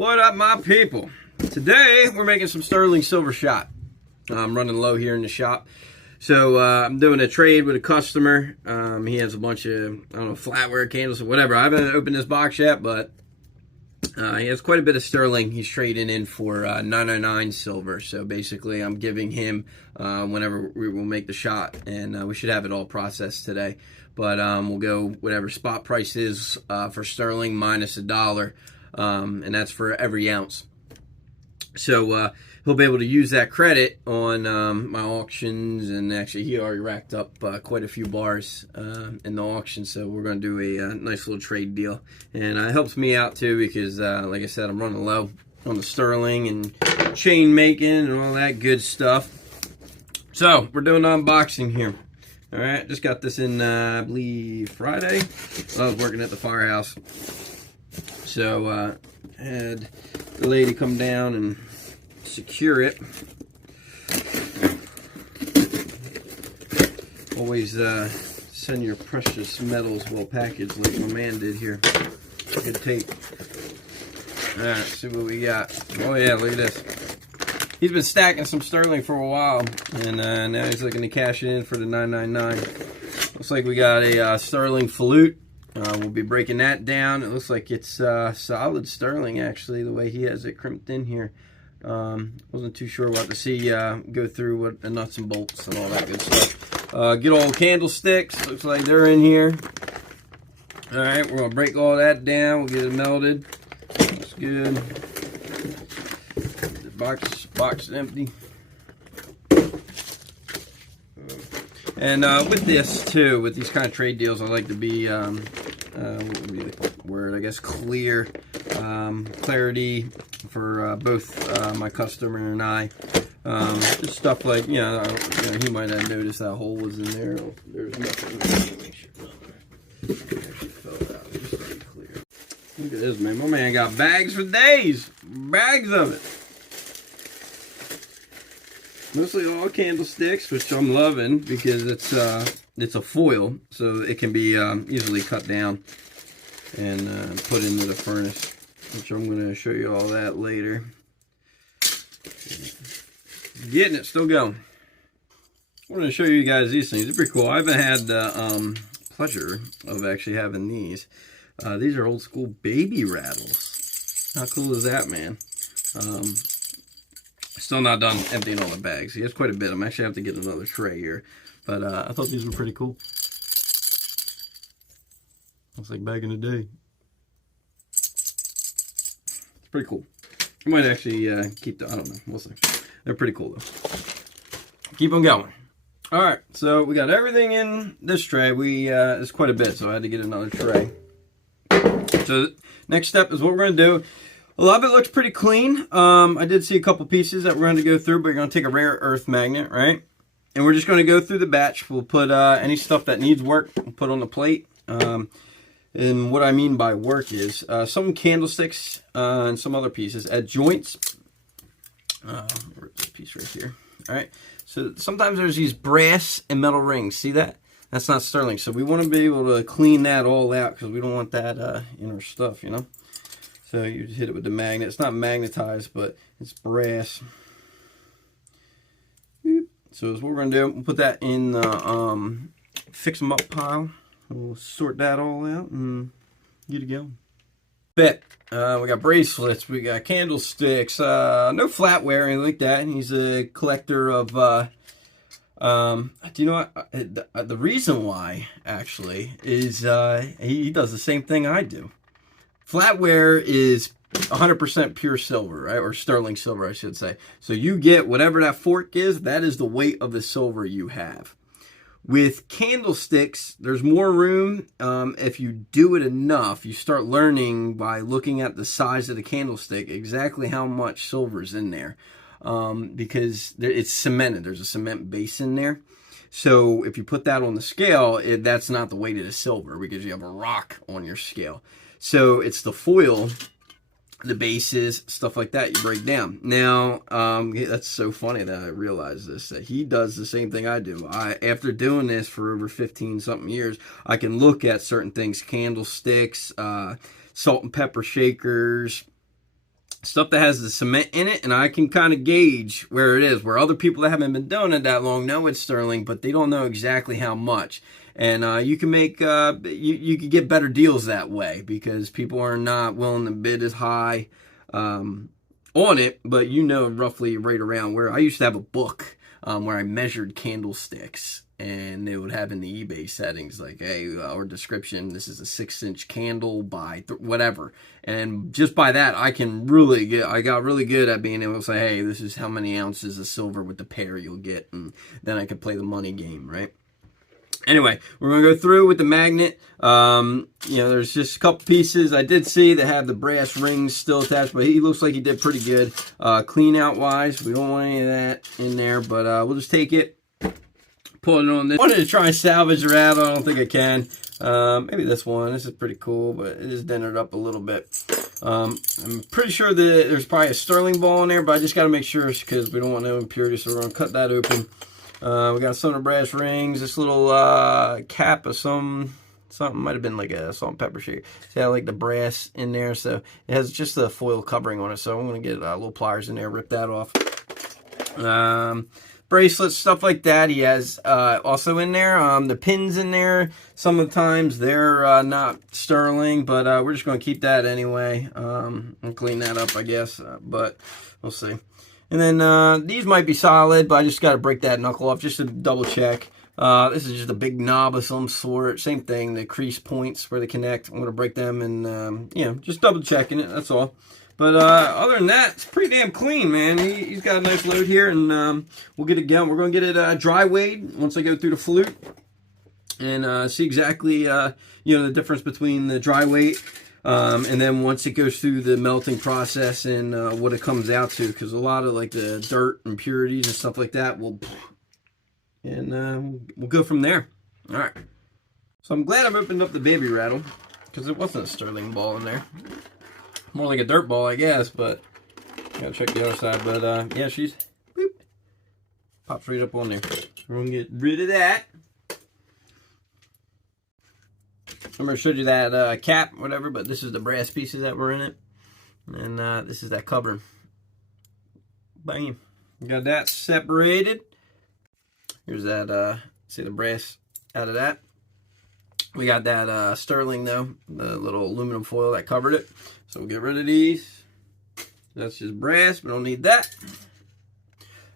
What up, my people? Today we're making some sterling silver shot. I'm running low here in the shop, so I'm doing a trade with a customer. He has a bunch of, I don't know, flatware, candles, or whatever. I haven't opened this box yet, but he has quite a bit of sterling he's trading in for 909 silver. So basically I'm giving him whenever we will make the shot, and we should have it all processed today. But we'll go whatever spot price is for sterling minus $1, and that's for every ounce. So he'll be able to use that credit on my auctions, and actually he already racked up quite a few bars in the auction, so we're going to do a nice little trade deal. And it helps me out too because, like I said, I'm running low on the sterling and chain making and all that good stuff. So we're doing an unboxing here. All right, just got this in, I believe, Friday. I was working at the firehouse. So had the lady come down and secure it. Always send your precious metals well packaged like my man did here. Good tape. Alright, see what we got. Oh yeah, look at this. He's been stacking some sterling for a while, and now he's looking to cash it in for the 999. Looks like we got a sterling flute. We'll be breaking that down. It looks like it's solid sterling, actually, the way he has it crimped in here. Wasn't too sure what to see. Go through what the nuts and bolts and all that good stuff. Good old candlesticks. Looks like they're in here. All right, we're gonna break all that down. We'll get it melted. That's good. The box is empty. And with this too, with these kind of trade deals, I like to be what would be the word? I guess clear, clarity for both my customer and I. Just stuff like, you know, he might have noticed that hole was in there. Oh, there's nothing. Make sure it fell out. Just stay clear. Look at this, man. My man got bags for days. Bags of it. Mostly all candlesticks, which I'm loving because it's a foil, so it can be easily cut down and put into the furnace, which I'm going to show you all that later. Getting it, still going. I'm going to show you guys these things. They're pretty cool. I haven't had the pleasure of actually having these. These are old school baby rattles. How cool is that, man? Still not done emptying all the bags. He has quite a bit. I'm actually have to get another tray here. But I thought these were pretty cool. Looks like back in the day. It's pretty cool. I might actually keep the, I don't know. We'll see. They're pretty cool though. Keep them going. Alright, so we got everything in this tray. It's quite a bit, so I had to get another tray. So next step is what we're going to do. A lot of it looks pretty clean. I did see a couple pieces that we're going to go through, but you're going to take a rare earth magnet, right? And we're just going to go through the batch. We'll put any stuff that needs work, we'll put on the plate. And what I mean by work is some candlesticks and some other pieces at joints. Where's this piece right here? All right. So sometimes there's these brass and metal rings. See that? That's not sterling. So we want to be able to clean that all out because we don't want that in our stuff, you know? So you just hit it with the magnet. It's not magnetized, but it's brass. So what we're going to do, we'll put that in the fix them up pile. We'll sort that all out and get it going. Bet. We got bracelets. We got candlesticks. No flatware or anything like that. He's a collector of... do you know what? The reason why, actually, is he does the same thing I do. Flatware is 100% pure silver, right? Or sterling silver, I should say. So you get whatever that fork is, that is the weight of the silver you have. With candlesticks, there's more room. If you do it enough, you start learning by looking at the size of the candlestick exactly how much silver is in there. Because it's cemented. There's a cement base in there. So if you put that on the scale, that's not the weight of the silver because you have a rock on your scale. So it's the foil, the bases, stuff like that you break down. Now, that's so funny that I realized this, that he does the same thing I do. After doing this for over 15-something years, I can look at certain things, candlesticks, salt and pepper shakers, stuff that has the cement in it, and I can kind of gauge where it is, where other people that haven't been doing it that long know it's sterling, but they don't know exactly how much. And you can make you can get better deals that way, because people are not willing to bid as high on it, but you know roughly right around where. I used to have a book where I measured candlesticks, and they would have in the eBay settings like, hey, or description, this is a 6-inch candle by whatever. And just by that, I got really good at being able to say, hey, this is how many ounces of silver with the pair you'll get. And then I could play the money game, right? Anyway, we're going to go through with the magnet. There's just a couple pieces I did see that have the brass rings still attached, but he looks like he did pretty good. Clean out wise, we don't want any of that in there, but we'll just take it, pull it on this. I wanted to try and salvage the rattle. I don't think I can. Maybe this one. This is pretty cool, but it is dented up a little bit. I'm pretty sure that there's probably a sterling ball in there, but I just got to make sure because we don't want no impurities, so we're going to cut that open. We got some of the brass rings, this little cap of something might have been like a salt and pepper shaker. See how like the brass in there, so it has just a foil covering on it. So I'm gonna get little pliers in there, rip that off. Bracelets, stuff like that. He has also in there. The pins in there, some of the times they're not sterling, but we're just gonna keep that anyway. And clean that up, I guess, but we'll see. And then these might be solid, but I just got to break that knuckle off just to double check. This is just a big knob of some sort. Same thing, the crease points where they connect. I'm going to break them and, just double checking it. That's all. But other than that, it's pretty damn clean, man. He's got a nice load here, and we'll get it going. We're going to get it dry weighed once I go through the flute and see exactly, the difference between the dry weight. And then once it goes through the melting process and what it comes out to, because a lot of like the dirt, impurities and stuff like that we'll go from there. All right. So I'm glad I've opened up the baby rattle, because it wasn't a sterling ball in there. More like a dirt ball, I guess, but gotta check the other side. But yeah, she's pops right up on there. So we're gonna get rid of that. Remember I showed you that cap, whatever, but this is the brass pieces that were in it. And this is that cover. Bam. Got that separated. Here's that, see the brass out of that. We got that sterling, though, the little aluminum foil that covered it. So we'll get rid of these. That's just brass. We don't need that.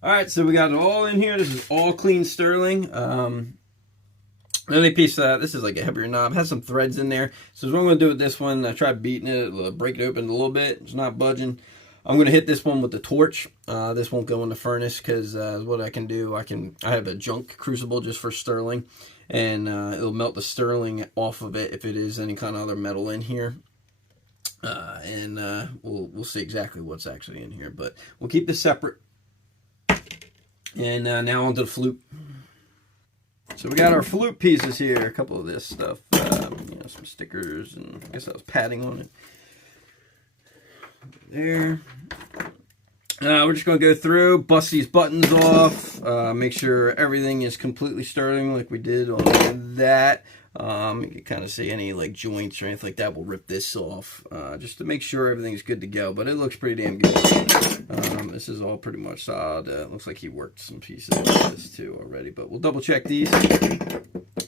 All right, so we got it all in here. This is all clean sterling. The only piece, this is like a heavier knob, has some threads in there. So what I'm going to do with this one, I tried beating it, break it open a little bit. It's not budging. I'm going to hit this one with the torch. This won't go in the furnace because what I can do, I have a junk crucible just for sterling, and it'll melt the sterling off of it if it is any kind of other metal in here. We'll see exactly what's actually in here, but we'll keep this separate. And now onto the flute. So we got our flute pieces here, a couple of this stuff, some stickers, and I guess that was padding on it. There. We're just going to go through, bust these buttons off, make sure everything is completely sterling like we did on that. You can kind of see any like joints or anything like that. We'll rip this off just to make sure everything's good to go, but it looks pretty damn good. This is all pretty much solid. Looks like he worked some pieces of this too already, but we'll double check these.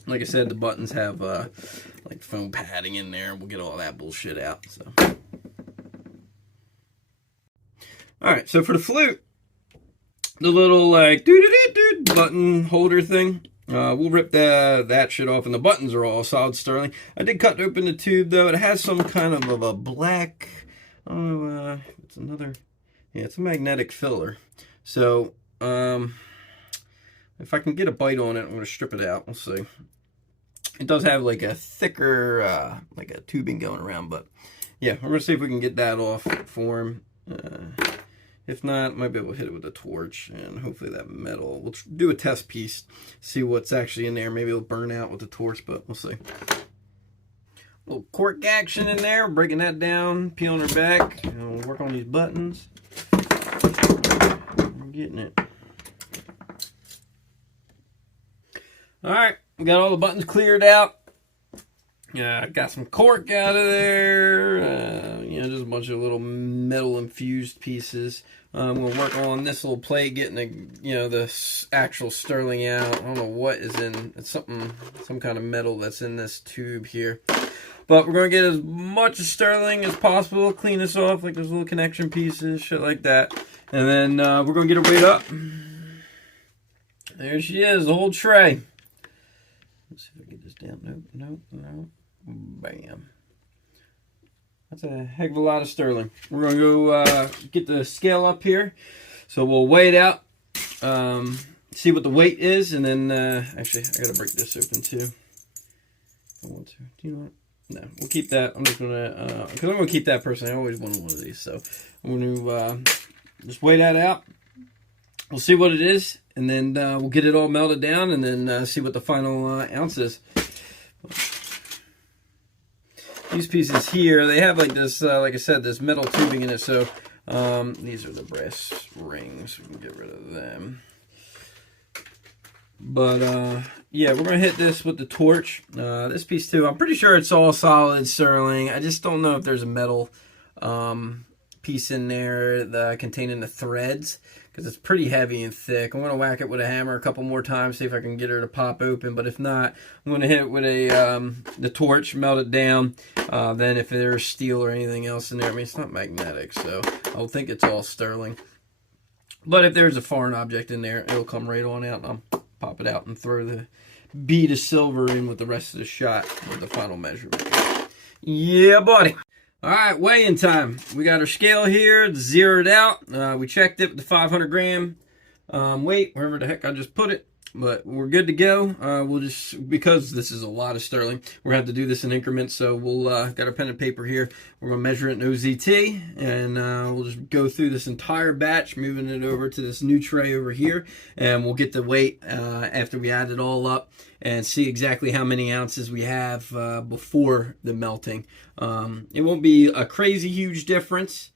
Like I said, the buttons have like foam padding in there. We'll get all that bullshit out. So, all right. So for the flute, the little like button holder thing. We'll rip that shit off, and the buttons are all solid sterling. I did cut open the tube, though. It has some kind of a black, it's another, yeah, it's a magnetic filler. So, if I can get a bite on it, I'm going to strip it out. We'll see. It does have like a thicker, like a tubing going around, but yeah, we're going to see if we can get that off for him. If not, might be able to hit it with a torch, and hopefully that metal, we'll do a test piece, see what's actually in there. Maybe it'll burn out with the torch, but we'll see. A little cork action in there, breaking that down, peeling her back, and we'll work on these buttons. We're getting it. All right, we got all the buttons cleared out. Yeah, got some cork out of there. Just a bunch of little metal infused pieces. I'm gonna work on this little plate, getting the actual sterling out. I don't know what is in. It's some kind of metal that's in this tube here. But we're gonna get as much sterling as possible. Clean this off, like those little connection pieces, shit like that. And then we're gonna get her weighed up. There she is, the whole tray. Let's see if I can get this down. No. Bam. That's a heck of a lot of sterling. We're going to go get the scale up here. So we'll weigh it out, see what the weight is, and then, actually, I got to break this open too. I want to. Do you know what? No, we'll keep that. I'm just going to, because I'm going to keep that personally. I always wanted one of these. So I'm going to just weigh that out. We'll see what it is, and then we'll get it all melted down, and then see what the final ounce is. These pieces here, they have like this, like I said, this metal tubing in it. So these are the brass rings. We can get rid of them. But yeah, we're gonna hit this with the torch. This piece too, I'm pretty sure it's all solid sterling. I just don't know if there's a metal piece in there containing the threads, because it's pretty heavy and thick. I'm going to whack it with a hammer a couple more times, see if I can get her to pop open. But if not, I'm going to hit it with the torch, melt it down. Then if there's steel or anything else in there, I mean, it's not magnetic, so I'll think it's all sterling. But if there's a foreign object in there, it'll come right on out, and I'll pop it out and throw the bead of silver in with the rest of the shot with the final measurement. Yeah, buddy. All right, weigh-in time. We got our scale here. It's zeroed out. We checked it with the 500 gram weight, wherever the heck I just put it. But we're good to go. We'll just, because this is a lot of sterling, we're going to have to do this in increments. So we'll got our pen and paper here. We're going to measure it in OZT, and we'll just go through this entire batch, moving it over to this new tray over here. And we'll get the weight after we add it all up, and see exactly how many ounces we have before the melting. It won't be a crazy huge difference,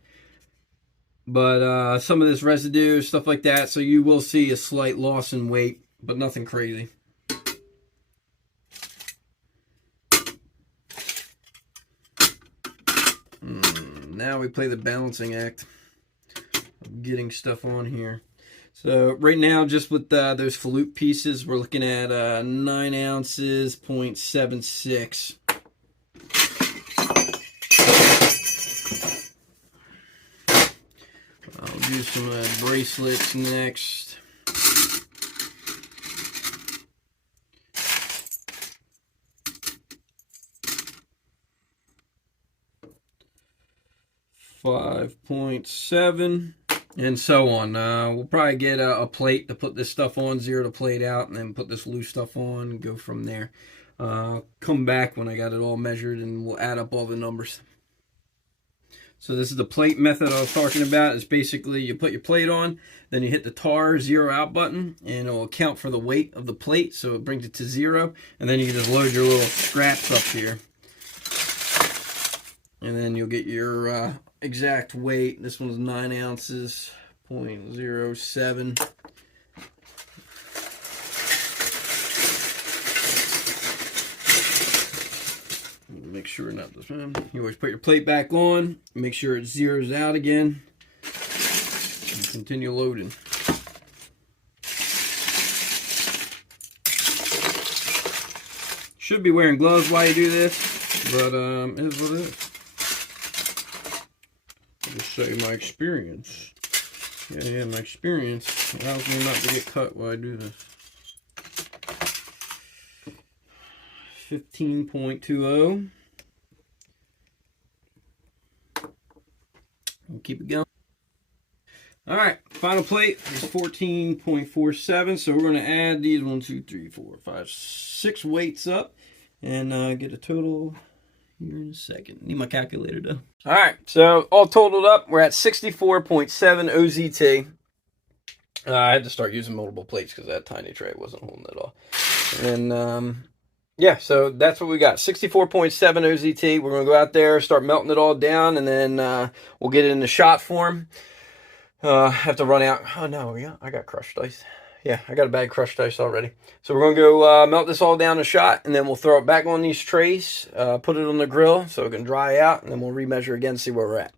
but some of this residue, stuff like that, so you will see a slight loss in weight, but nothing crazy. Now we play the balancing act of getting stuff on here. So right now, just with those flute pieces, we're looking at 9 ounces, 0.76. I'll do some bracelets next. .7 and so on. We'll probably get a plate to put this stuff on, zero the plate out, and then put this loose stuff on and go from there. Come back when I got it all measured, and we'll add up all the numbers. So this is the plate method I was talking about. It's basically you put your plate on, then you hit the tar zero out button, and it'll account for the weight of the plate, so it brings it to 0, and then you can just load your little scraps up here. And then you'll get your exact weight. This one's 9 ounces, 0.07. Make sure not this one. You always put your plate back on, make sure it zeroes out again, and continue loading. Should be wearing gloves while you do this, but it is what it is. Just say my experience. Yeah, my experience allows me not to get cut while I do this. 15.20. We'll keep it going. All right, final plate is 14.47. So we're going to add these 1, 2, 3, 4, 5, 6 weights up, and get a total here in a second. Need my calculator though. All right, so all totaled up, we're at 64.7 OZT. I had to start using multiple plates because that tiny tray wasn't holding it all. And yeah, so that's what we got. 64.7 OZT. We're going to go out there, start melting it all down, and then we'll get it in the shot form. Have to run out. Oh, no, yeah, I got crushed ice. Yeah, I got a bag of crushed ice already. So we're going to go melt this all down a shot, and then we'll throw it back on these trays, put it on the grill so it can dry out, and then we'll remeasure again, see where we're at.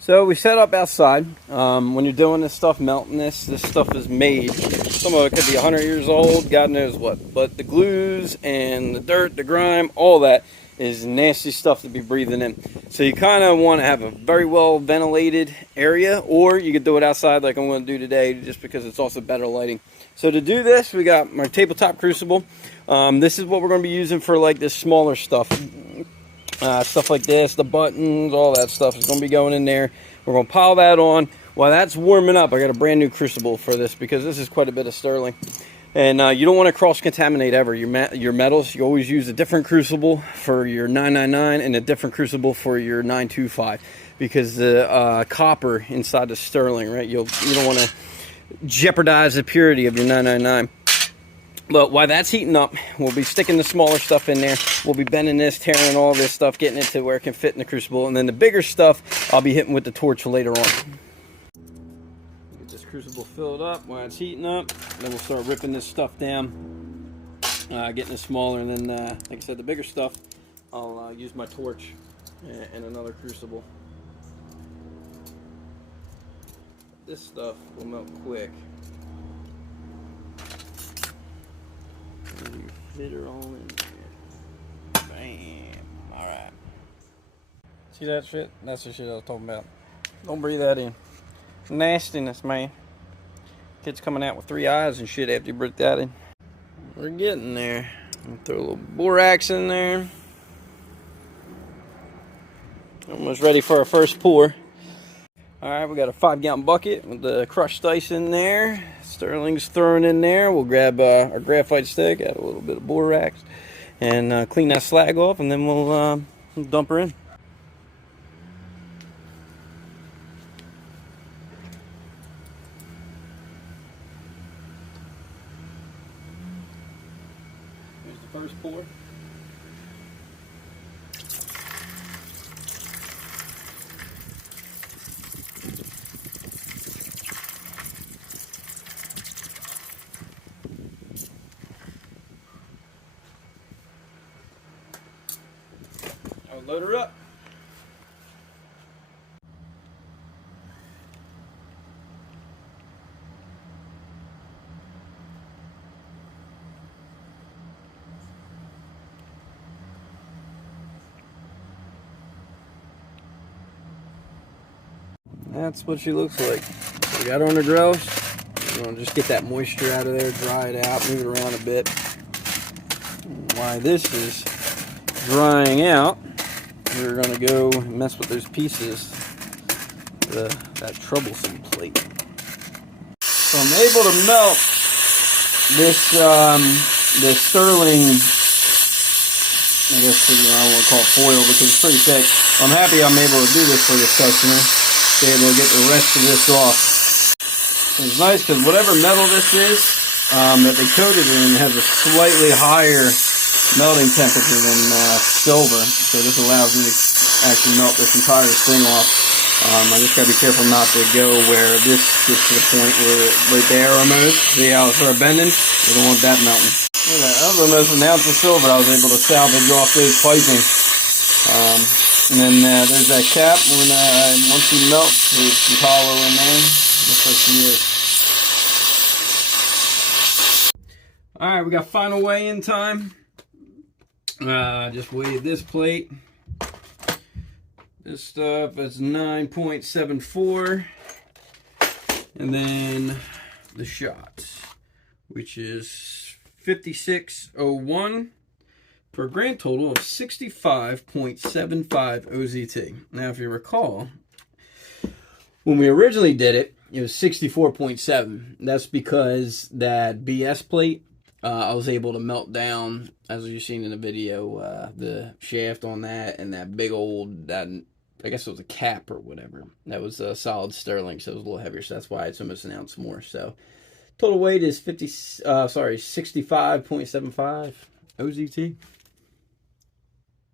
So we set up outside. When you're doing this stuff, melting this stuff is made. Some of it could be 100 years old, God knows what. But the glues and the dirt, the grime, all that is nasty stuff to be breathing in. So you kind of want to have a very well ventilated area, or you could do it outside like I'm going to do today, just because it's also better lighting. So to do this, we got my tabletop crucible. This is what we're going to be using for like this smaller stuff. Stuff like this, the buttons, all that stuff is going to be going in there. We're going to pile that on. While that's warming up, I got a brand new crucible for this because this is quite a bit of sterling. And you don't want to cross-contaminate ever your metals. You always use a different crucible for your 999 and a different crucible for your 925, because the copper inside the sterling, right? You don't want to jeopardize the purity of your 999. But while that's heating up, we'll be sticking the smaller stuff in there. We'll be bending this, tearing all this stuff, getting it to where it can fit in the crucible. And then the bigger stuff, I'll be hitting with the torch later on. Get this crucible filled up while it's heating up. Then we'll start ripping this stuff down, getting it smaller. And then, like I said, the bigger stuff, I'll use my torch and another crucible. This stuff will melt quick. You fit her all in there. Bam. Alright. See that shit? That's the shit I was talking about. Don't breathe that in. Nastiness, man. Kid's coming out with 3 eyes and shit after you breathe that in. We're getting there. Throw a little borax in there. Almost ready for our first pour. Alright, we got a 5-gallon bucket with the crushed ice in there. Sterling's thrown in there. We'll grab our graphite stick, add a little bit of borax, and clean that slag off, and then we'll dump her in. Here's the first pour. Load her up. That's what she looks like. So we got her on the grill. We're going to just get that moisture out of there, dry it out, move it around a bit. While this is drying out, we're going to go mess with those pieces, that troublesome plate. So I'm able to melt this the sterling, I guess I don't want to call it foil because it's pretty thick. I'm happy I'm able to do this for this customer, be able to get the rest of this off. It's nice because whatever metal this is that they coated in has a slightly higher melting temperature than silver, so this allows me to actually melt this entire thing off. I just gotta be careful not to go where this gets to the point where right there almost, see how it started bending? We don't want that melting. Look at that, that was almost an ounce of silver I was able to salvage off those piping. And then there's that cap. Once you melt, there's some hollow in there. Looks like she is. Alright, we got final weigh-in time. Just weighed this plate. This stuff is 9.74, and then the shot, which is 5601, for a grand total of 65.75 OZT. Now, if you recall, when we originally did it, it was 64.7. That's because that BS plate, I was able to melt down, as you've seen in the video, the shaft on that, and that big old, I guess it was a cap or whatever. That was a solid sterling, so it was a little heavier, so that's why it's almost an ounce more. So total weight is 65.75 OZT.